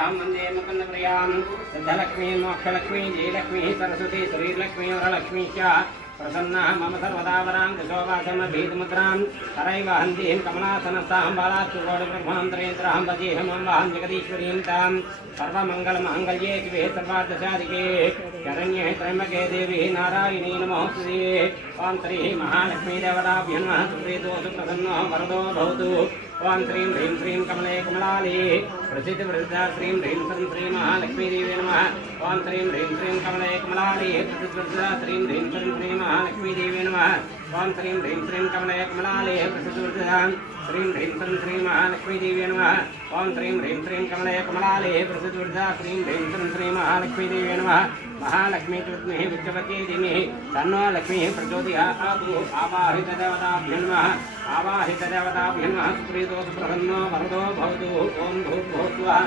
वंदे मुकुंदप्रियां सिद्धलक्ष्मी मोक्षलक्ष्मी जयलक्ष्मी सरस्वती श्रीलक्ष्मी वरलक्ष्मी च प्रसन्ना मम सर्वदा वरां दशोवासमभीतमुद्रां करैव हन्तीं कमलासनस्तां बालात्कोटिब्रह्मान्तरेन्द्रां भजेऽहं वां जगदीश्वरीं तां सर्वमङ्गलमाङ्गल्ये शिवे सर्वार्थसाधिके शरण्ये त्र्यम्बके देवी नारायणी नमोऽस्तुते ॐ श्री महालक्ष्मी देवताभ्यो नमः सुप्रीतो सुप्रसन्नो वरदो भवतु ओं श्रीं ह्रीं श्रीं कमले कमलाली प्रसिद्ध वृद्धा श्रीं ह्रीं श्रीं श्री महालक्ष्मी देवी नमः ओं श्रीं ह्रीं श्रीं कमले कमलाली प्रसिद्ध वृद्धा श्रीं ह्रीं श्रीं श्री महालक्ष्मी देवी नमः ओं श्रीं ह्रीं श्रीं कमले कमलाली प्रसिद्ध वृद्धा श्रीं ह्रीं श्रीं श्री महालक्ष्मी देवी नमः ओं श्रीं ह्रीं श्रीं कमले कमलाली प्रसिद्ध वृद्धा श्रीं ह्रीं श्रीं श्री महालक्ष्मी देवी नमः महालक्ष्मी विद्महे विद्मवती धीमहि तन्नो लक्ष्मीः प्रचोदयात् आवाहित देवताभ्यो नमः आवाहित देवताभ्यो नमः सुप्रीतो सुप्रसन्नो वरदो भवतु ओं भूर्भुवः